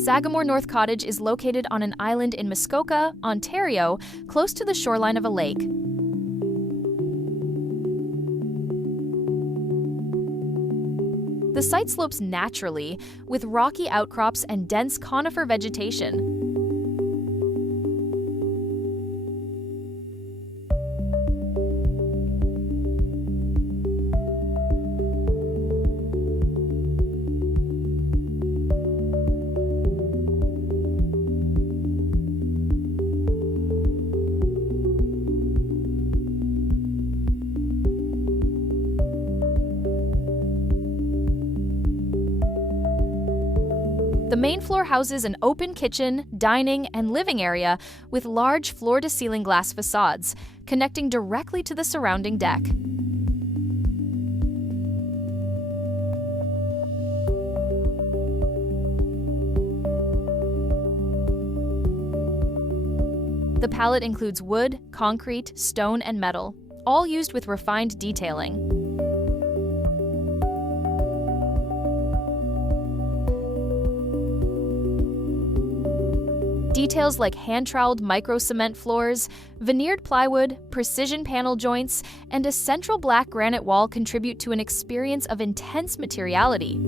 Sagamore North Cottage is located on an island in Muskoka, Ontario, close to the shoreline of a lake. The site slopes naturally, with rocky outcrops and dense conifer vegetation. The main floor houses an open kitchen, dining, and living area with large floor-to-ceiling glass facades, connecting directly to the surrounding deck. The palette includes wood, concrete, stone, and metal, all used with refined detailing. Details like hand-troweled micro-cement floors, veneered plywood, precision panel joints, and a central black granite wall contribute to an experience of intense materiality.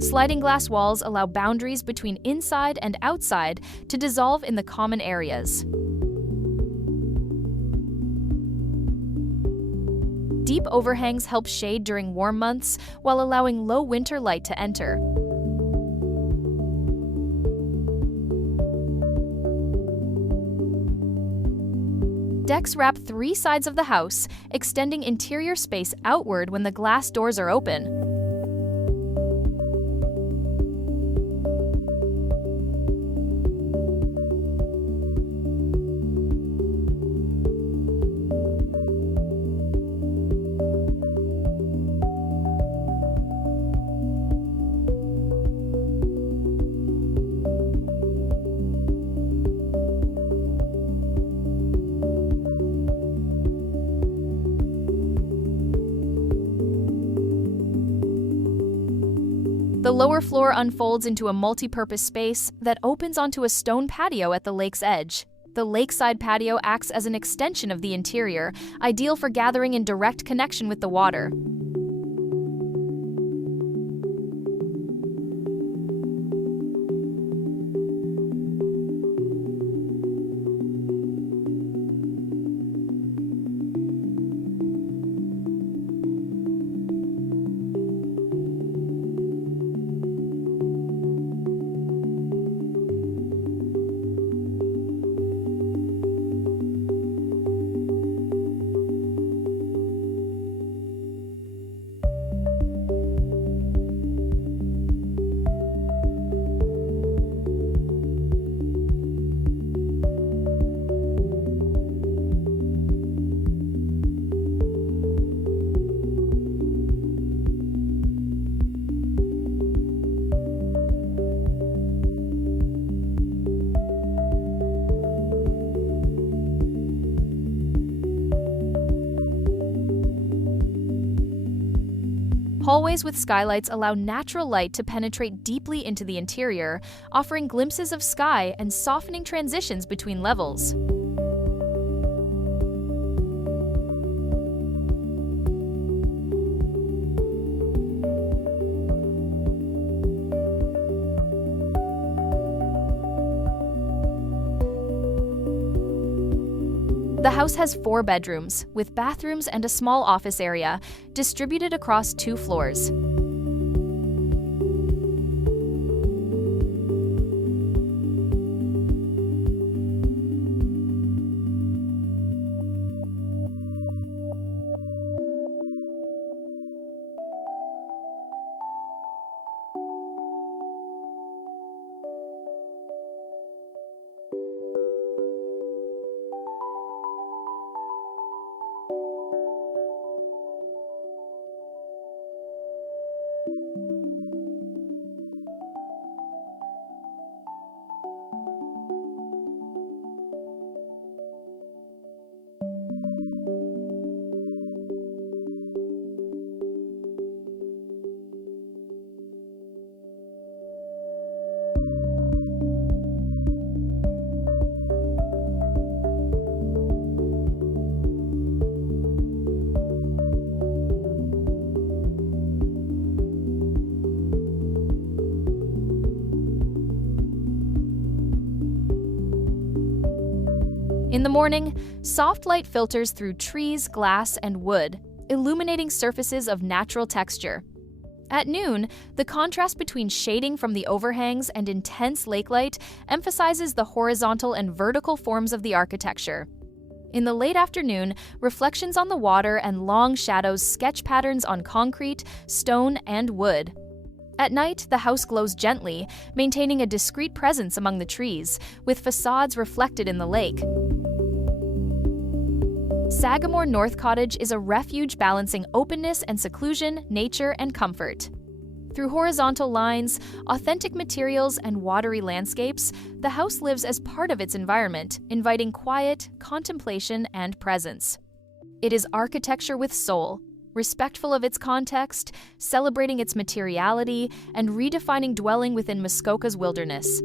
Sliding glass walls allow boundaries between inside and outside to dissolve in the common areas. Deep overhangs help shade during warm months while allowing low winter light to enter. Decks wrap three sides of the house, extending interior space outward when the glass doors are open. The lower floor unfolds into a multi-purpose space that opens onto a stone patio at the lake's edge. The lakeside patio acts as an extension of the interior, ideal for gathering in direct connection with the water. Hallways with skylights allow natural light to penetrate deeply into the interior, offering glimpses of sky and softening transitions between levels. The house has 4 bedrooms, with bathrooms and a small office area, distributed across 2 floors. In the morning, soft light filters through trees, glass, and wood, illuminating surfaces of natural texture. At noon, the contrast between shading from the overhangs and intense lake light emphasizes the horizontal and vertical forms of the architecture. In the late afternoon, reflections on the water and long shadows sketch patterns on concrete, stone, and wood. At night, the house glows gently, maintaining a discreet presence among the trees, with facades reflected in the lake. Sagamore North Cottage is a refuge balancing openness and seclusion, nature and comfort. Through horizontal lines, authentic materials, and watery landscapes, the house lives as part of its environment, inviting quiet, contemplation, and presence. It is architecture with soul, respectful of its context, celebrating its materiality, and redefining dwelling within Muskoka's wilderness.